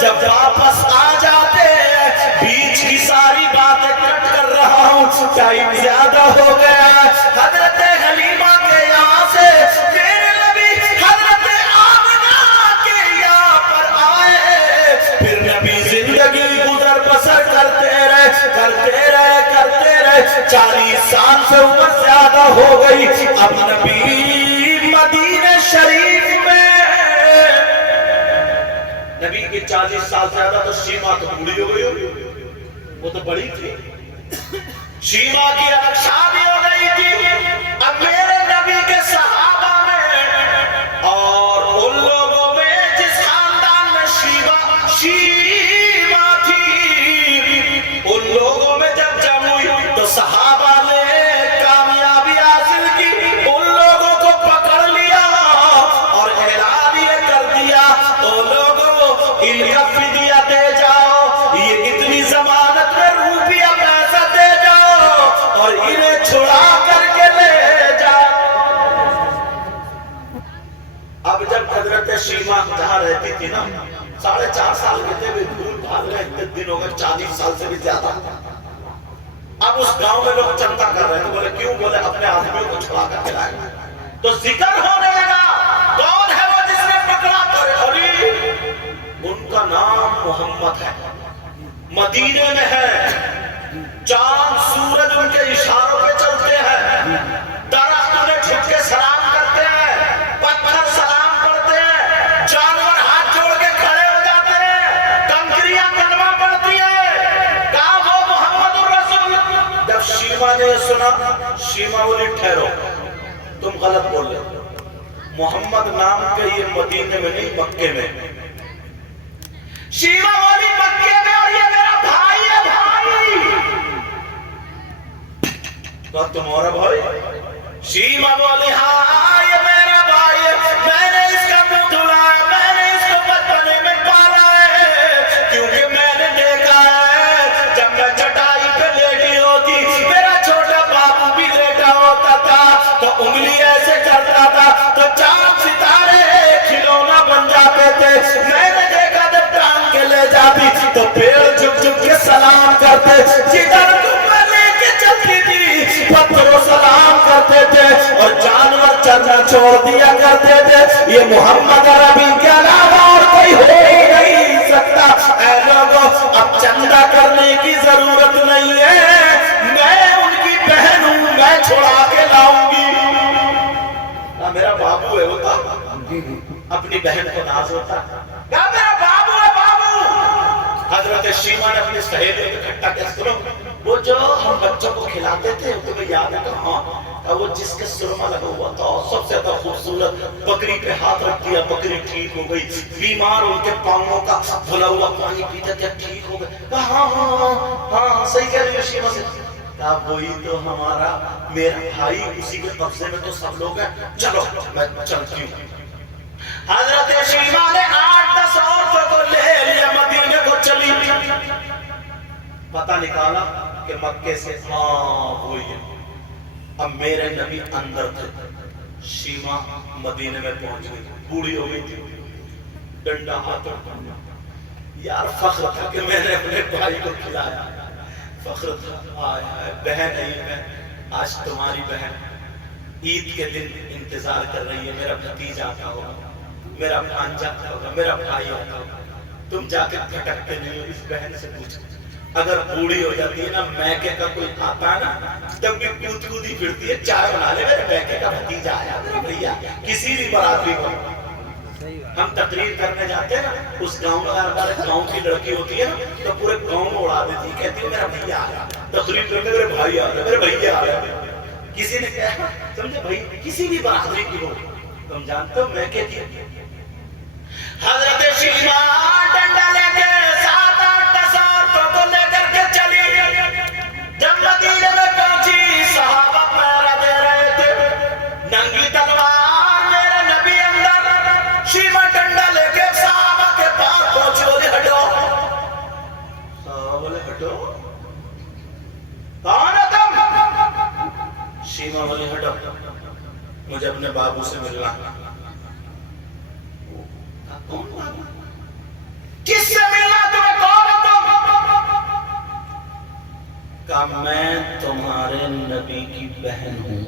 جب واپس آ جاتے بیچ کی ساری باتیں کٹ کر رہا ہوں، ٹائم زیادہ ہو گیا، حضرت حلیمہ کے یہاں سے میرے نبی حضرت آمنہ کے یہاں پر آئے، پھر نبی زندگی گزر بسر کرتے رہے 40 سال سے عمر زیادہ ہو گئی، اب نبی مدینہ شریف میں، نبی کے 40 سال سے زیادہ، تو شیما تو بوڑھی ہو گئی، وہ تو بڑی تھی، شیما کی الگ شادی ہو گئی تھی، اب میرے نبی کے صحابہ میں اور ان لوگوں میں جس خاندان میں شیما تھی، ان لوگوں میں جب جمع ہوئی تو صحابہ نے کامیابی حاصل کی، ان لوگوں کو پکڑ لیا اور اعلان یہ کر دیا، ان لوگوں ان کا فدیہ دے جاؤ، یہ اتنی ضمانت میں روپیہ پیسہ دے جاؤ اور انہیں چھڑا کر کے لے جاؤ۔ اب جب حضرت شیما جہاں رہتی تھی نا، 4.5 سال کے تھے، دور بھاگ رہے، اتنے دن ہو گئے، 40 سال سے بھی زیادہ، اب اس گاؤں میں لوگ چندہ کر رہے تھے، بولے کیوں؟ بولے اپنے آدمیوں کو چھڑا کر کے لائے، تو ذکر ہونے لگا کون ہے وہ جس نے پکڑا، ارے ان کا نام محمد ہے، مدینے میں ہے، چاند سورج ان کے اشاروں پہ چلتے ہیں، درخت انہیں جھک کے سلام کرتے ہیں، پتھر سلام کرتے ہیں، جانور ہاتھ جوڑ کے کھڑے ہو جاتے ہیں، کنکریاں کلمہ پڑھتی ہیں، کہا وہ محمد الرسول۔ جب شیما نے یہ سنا، شیما بولی ٹھہرو، تم غلط بول رہے، محمد نام کے یہ مدینے میں نہیں مکے میں، شیما بولی مکے میں، اور یہ میرا بھائی ہے، بھائی، تو تمہارا بھائی؟ شیما بولی ہاں یہ میرا بھائی ہے، میں نے اس کا منہ دھلایا، میں نے اس کو بچپنے میں پالا ہے، کیونکہ میں نے دیکھا ہے جب میں چٹائی پہ لیٹی ہوتی، میرا چھوٹا بابو بھی لیٹا ہوتا تھا تو انگلی ایسے کرتا تھا تو چاند ستارے کھلونا بن جاتے تھے، میں نے دیکھا جب ٹانگ کے لے جاتی تو پیڑ جھک جھک کے سلام کرتے، جدھر تم میں لے کے چلتی تھی پتھروں سلام کرتے تھے اور جانور چلنا چھوڑ دیا کرتے تھے، یہ محمد عربی کے علاوہ اور کوئی ہو ہی نہیں سکتا۔ اے لوگوں، اب چندہ کرنے کی ضرورت نہیں ہے، میں ان کی بہن ہوں، میں چھڑا کے لاؤں گی۔ میرا بابو ہے، ہوتا اپنی بہن کو ناز ہوتا، کہا میرا بابو ہے، بابو۔ حضرت شیما نے اپنی سہیلیوں کو اکٹھا کیا، سنو وہ جو ہم بچوں کو کھلاتے تھے تمہیں یاد ہے؟ کہاں؟ وہ جس کے سرما لگا ہوا تھا سب سے زیادہ خوبصورت، بکری پہ ہاتھ رکھ دیا، بکری ٹھیک ہو گئی، بیمار ان کے پاؤں کا پھلا ہوا پانی پیتے تھے، ٹھیک ہو گئے، کہا ہاں ہاں ہاں صحیح کہہ رہی ہے شیما سے، کہا وہی تو ہمارا میرا بھائی، اسی کے قبضے میں تو سب لوگ ہیں، چلو میں چلتی ہوں۔ حضرت شیما نے 8-10 عورتوں کو لے لیا، مدینے کو چلی، پتہ نکالا کہ مکے سے ہاں ہوئی ہے، اب میرے نبی اندر تھے، شیما مدینے میں پہنچ گئی، بوڑھی ہو گئی تھی، ڈنڈا ہاتھوں یار فخر تھا کہ میں نے اپنے بھائی کو کھلایا، فخر تھا، آئے بہن ہے میں، آج تمہاری بہن عید کے دن انتظار کر رہی ہے، میرا بھتیجا آتا ہوگا، میرا بھانجا آتا ہوگا، میرا بھائی آتا ہوگا، تم جا کے پھٹکتے نہیں ہو، اس بہن سے پوچھو، اگر بوڑھی ہو جاتی ہے نا، میکے کا کوئی آتا ہے نا، تب بھی کود کودی پھرتی ہے، چائے بنا لے، میرے میکے کا بھتیجا آیا، میرا بھیا، کسی بھی برادری کو ہم تقریر کرنے جاتے ہیں نا، اس گاؤں میں ہمارے گاؤں کی لڑکی ہوتی ہے نا تو پورے گاؤں میں اڑا دیتی ہے، کہتی ہے میرا بھیا آیا، تقریر کرنے میرے بھائی آ رہے، میرے بھیا آ رہے، کسی نے کہا سمجھے بھائی، کسی بھی برادری کی ہو، تم جانتے ہو میں کہتی ہوں۔ حضرت شیما ڈنڈا لے کے 7-8-10 عورتوں کو لے کر کے چلی، جب مدینے میں پہنچی صحابہ پہرا دے رہے تھے، ننگی تلوار میرے نبی اندر، شیما ڈنڈا لے کے صحابہ کے پاس پہنچی، بولے ہٹو، صحابہ بولے ہٹو، کون ہے تم؟ شیما بولے ہٹو، مجھے اپنے بابو سے ملنا۔ کون بابو؟ کس سے کہا میں تمہارے نبی کی بہن ہوں۔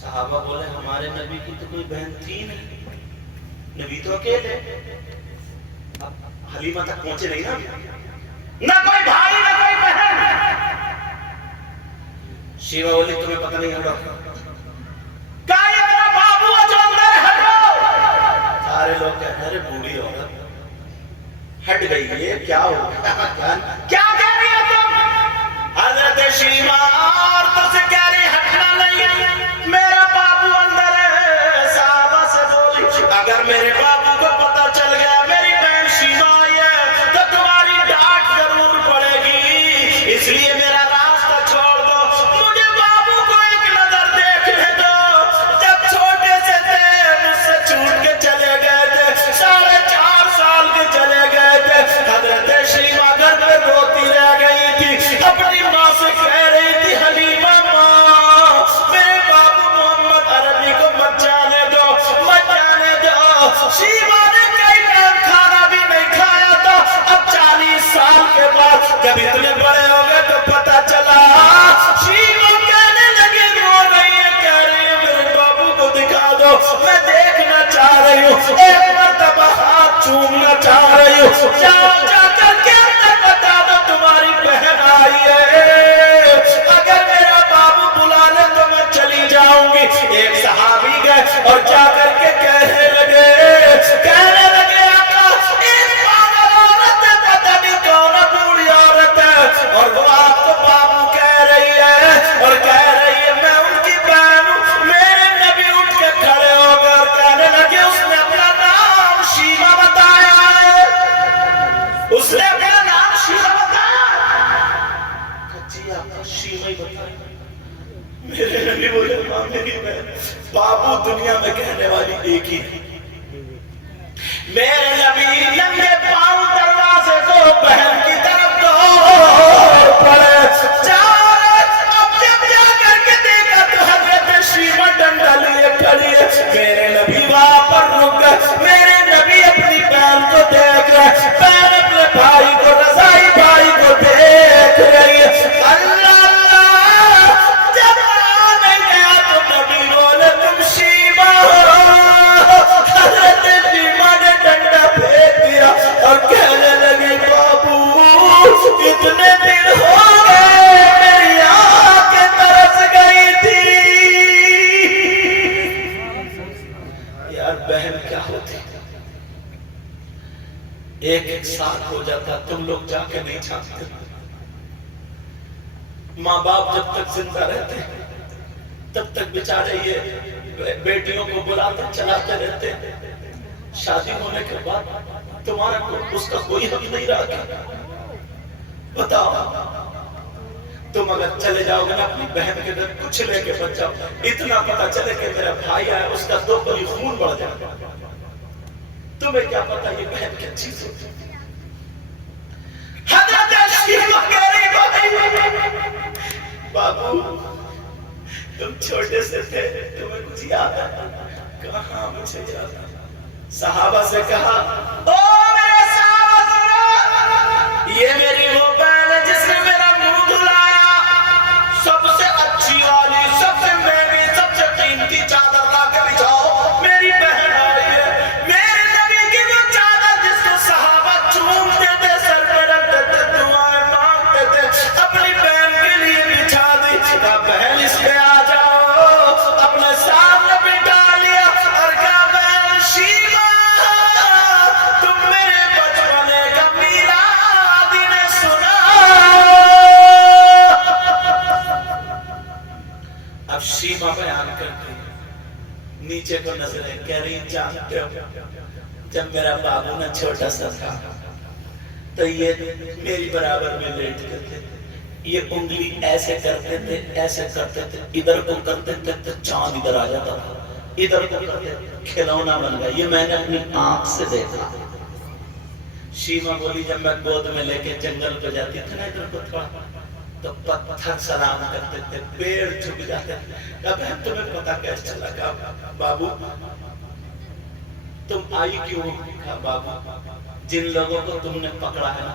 صحابہ بولے ہمارے نبی کی تو کوئی بہن تھی نہیں، نبی تو اکیلے۔ اب حلیمہ تک پہنچے نہیں نا، نہ کوئی بھائی نہ کوئی بہن۔ شیوا بولی تمہیں پتہ نہیں ہوگا، کہا یہ میرا بابو ہے جو اندر ہے، ہٹو۔ سارے لوگ کہتے ہیں ارے بوڑھی عورت ہٹ گئی، یہ کیا ہو کیا کہہ رہی ہو تم؟ حضرت شیما عورتوں سے کہہ رہی ہٹنا نہیں، میرا بابو اندر ہے۔ صحابہ سے بولی اگر میرے بابو کو پتہ چل گیا میری بہن شیما آئی ہے تو تمہاری ڈانٹ ضرور پڑے گی، اس لیے میرا راستہ چھوڑ دو، مجھے بابو کو ایک نظر دیکھنے دو۔ جب چھوٹے سے تھے مجھ سے چھوٹ کے چلے گئے تھے، 4.5 سال کے چلے گئے تھے۔ حضرت شیما گھر میں روتی رہ گئی تھی، اپنی ماں سے کہہ رہی تھی حلیمہ ماں میرے بابو محمد عربی کو مت جانے دو، مت جانے دو۔ شیما نے کئی ٹائم کھانا بھی نہیں کھایا تھا، اب 40 سال کے بعد جب اتنے بڑے ہو گئے تو پتہ چلا۔ شیما کہنے لگی، رو رہی ہے، کہہ رہی ہے میرے بابو کو دکھا دو، میں دیکھنا چاہ رہی ہوں، ایک مرتبہ ہاتھ چومنا چاہ رہی ہوں، جا کر کے اندر بتا دو تمہاری بہن آئی ہے، اگر میرا بابو بلا لے تو میں چلی جاؤں گی۔ ایک صحابی گئے اور جا کر کے کہنے لگے آقا ایک پاگل عورت ہے، پتہ نہیں کون بوڑھی عورت ہے، اور وہ آپ کو بابو کہہ رہی ہے اور کہہ رہی ہے میں ان کی بہن ہوں۔ میرے نبی اٹھ کے کھڑے ہو گئے اور کہنے لگے اس نے اپنا نام شیما بتایا ہے، اس نے اپنا نام شیما بتایا۔ جی آپ شیما ہی بتایا۔ میرے نبی بولے ماں میری بہن، بابو دنیا میں کہنے والی ایک ہی ہے۔ میرے نبی لمبے پاؤں دروازے کو بہن کی طرف دوڑ پڑے، اب جب جا کر کے دیکھا تو حضرت شیما ڈنڈا لیے کھڑی ہے۔ میرے نبی وہاں پر رک گئے، میرے نبی اپنی بہن کو دیکھ رہے، بہن اپنے بھائی کو، رضائی بھائی کو دیکھ رہی ہے۔ اللہ اللہ، جب آ نہیں گیا تو نبی بولے تم شیما ہو۔ حضرت شیما نے ڈنڈا پھینک دیا اور کہنے لگی بابو اتنے دن ہو گئے میری آنکھیں ترس گئی تھی۔ یار بہن کیا ہوتی، ایک ساتھ ہو جاتا، تم لوگ جا کے نہیں چھانتے۔ ماں باپ جب تک زندہ رہتے تب تک بیچارے یہ بیٹیوں کو بلاتے چلاتے رہتے، شادی ہونے کے بعد تمہارا اس کا کوئی حق نہیں رہا کیا؟ بتاؤ، تم اگر چلے جاؤ گے نا اپنی بہن کے گھر کچھ لے کے بچ جاؤ، اتنا پتا چلے کہ میرا بھائی آیا اس کا 2 پلی خون بڑھ جائے، تمہیں کیا پتا یہ بہن کیا چیز ہوتی۔ حضرت شیما کہہ رہی بابو تم چھوٹے سے تھے، تمہیں کچھ یاد ہے؟ کہاں مجھے یاد ہے۔ صحابہ سے کہا او میرے صحابہ سنو، یہ میری وہ بہن ہے جس نے میرا منہ دھلایا، سب سے اچھی والی، سب سے مہنگی، سب سے قیمتی چادر لا کے بچھاؤ، میری بہن آئی ہے۔ میرے نبی کی وہ چادر جس کو صحابہ چومتے تھے، سر پہ رکھتے تھے، دعائیں مانگتے تھے، اپنی بہن کے لیے بچھا دی۔ کہا بہن اس پہ آ جاؤ، اپنے سامنے بٹھا لیا اور کہا بہن شیما تم میرے بچپنے کا میلاد انہیں سنا۔ اب شیما بیان کرتی نیچے کو نظریں، کہہ رہی جانتے ہو جب میرا بابو نہ چھوٹا سا تھا تو یہ میری برابر میں لیٹتے تھے، یہ انگلی ایسے کرتے تھے، ایسے کرتے تھے، ادھر کو کرتے تھے تو چاند ادھر آ جاتا تھا، ادھر کو کرتے کھلونا بن گیا، یہ میں نے اپنی آنکھ سے دیکھا۔ شیما بولی جب میں گود میں لے کے جنگل پہ جاتی تھی نا ادھر کو تھوڑا تو پتھر سلام کرتے تھے، پیڑ جھک جاتے تھے۔ کہا بہن تمہیں پتا کیسے چلا؟ کہا بابو تم آئی کیوں؟ کہا بابو جن لوگوں کو تم نے پکڑا ہے نا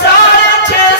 6.5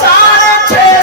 6.5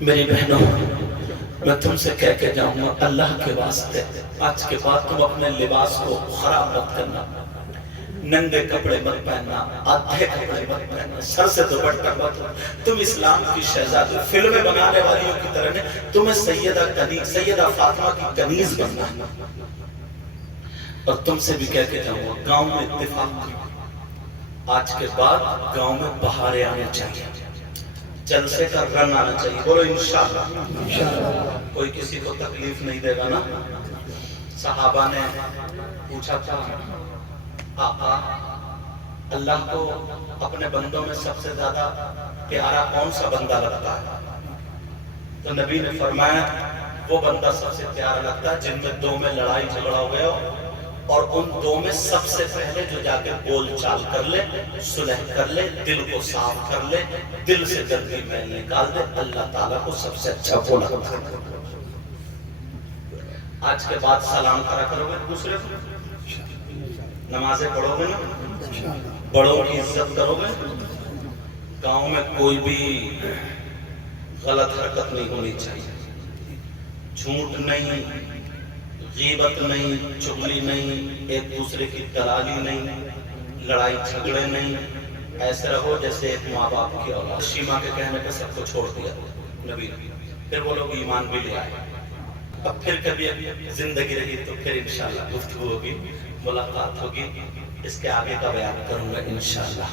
میری بہنوں، میں تم سے کہہ کے جاؤں گا اللہ کے واسطے آج کے بعد تم اپنے لباس کو خراب مت کرنا، ننگے کپڑے مت پہننا، آدھے کپڑے مت پہننا، سر سے دوپٹہ مت۔ تم اسلام کی شہزادی، فلمیں بنانے والیوں کی طرح نہیں، تمہیں سیدہ فاطمہ کی کنیز بننا ہے۔ اور تم سے بھی کہہ کے جاؤں گا گاؤں میں اتفاق کرو، آج کے بعد گاؤں میں بہاریں آنے چاہیے، جلسے کا رن آنا چاہیے، بولو انشاءاللہ۔ کوئی کسی کو تکلیف نہیں دے گا نا۔ صحابہ نے پوچھا تھا آقا اللہ کو اپنے بندوں میں سب سے زیادہ پیارا کون سا بندہ لگتا ہے؟ تو نبی نے فرمایا وہ بندہ سب سے پیارا لگتا ہے جن میں دو میں لڑائی جھگڑا ہو گیا ہو، اور ان دو میں سب سے پہلے جو جا کے بول چال کر لے، صلح کر لے، دل کو صاف کر لے، دل سے گندگی میل نکال دے، اللہ تعالیٰ کو سب سے اچھا وہ لگتا ہے۔ آج کے بعد سلام کرا کرو گے دوسرے کو، نمازیں پڑھو گے نا، بڑوں کی عزت کرو گے، گاؤں میں کوئی بھی غلط حرکت نہیں ہونی چاہیے، جھوٹ نہیں، غیبت نہیں، چغلی نہیں، ایک دوسرے کی دلالی نہیں، لڑائی جھگڑے نہیں، ایسے رہو جیسے ایک ماں باپ کی اولاد۔ شیما کے کہنے پہ سب کو چھوڑ دیا نبی نے، پھر وہ لوگ ایمان بھی لے آئے۔ اب پھر کبھی زندگی رہی تو پھر انشاءاللہ گفتگو ہوگی، ملاقات ہوگی، اس کے آگے کا بیان کروں گا انشاءاللہ۔